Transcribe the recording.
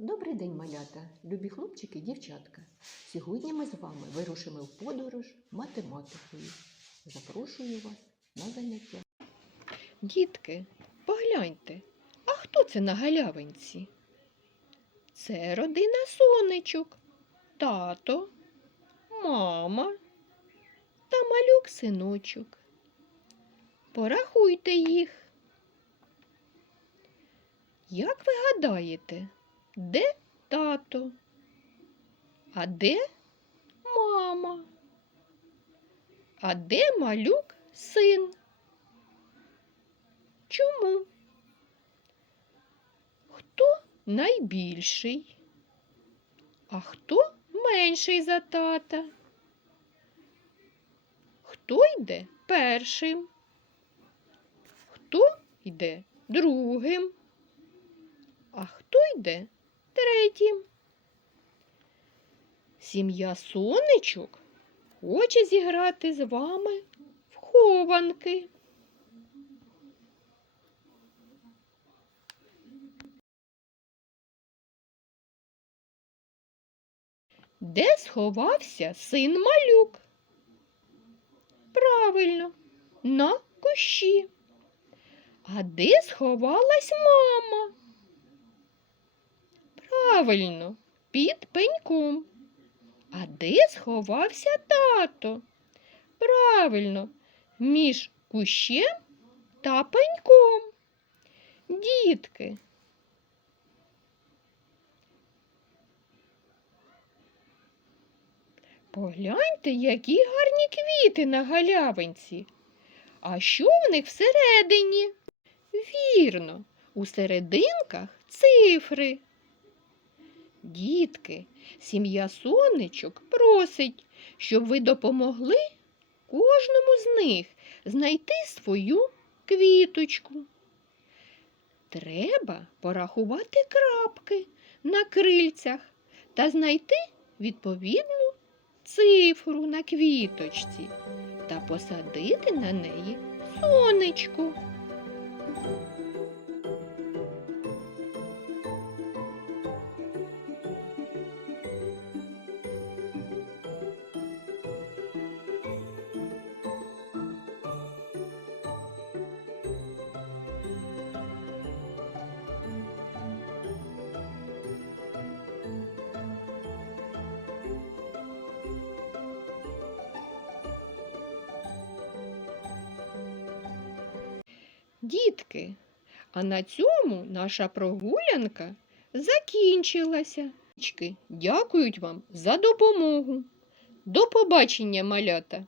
Добрий день, малята, любі хлопчики і дівчатка. Сьогодні ми з вами вирушимо в подорож математикою. Запрошую вас на заняття. Дітки, погляньте, а хто це на галявинці? Це родина сонечок, тато, мама та малюк синочок. Порахуйте їх. Як ви гадаєте, де тато? А де мама? А де малюк син? Чому? Хто найбільший? А хто менший за тата? Хто йде першим? Хто йде другим? А хто йде третім? Сім'я сонечок хоче зіграти з вами в хованки. Де сховався син малюк? Правильно, на кущі. А де сховалась мама? Правильно, під пеньком. А де сховався тато? Правильно, між кущем та пеньком. Дітки. Погляньте, які гарні квіти на галявинці. А що в них всередині? Вірно, у серединках цифри. Дітки, сім'я сонечок просить, щоб ви допомогли кожному з них знайти свою квіточку. Треба порахувати крапки на крильцях та знайти відповідну цифру на квіточці та посадити на неї сонечко. Дітки, а на цьому наша прогулянка закінчилася. Дякують вам за допомогу. До побачення, малята!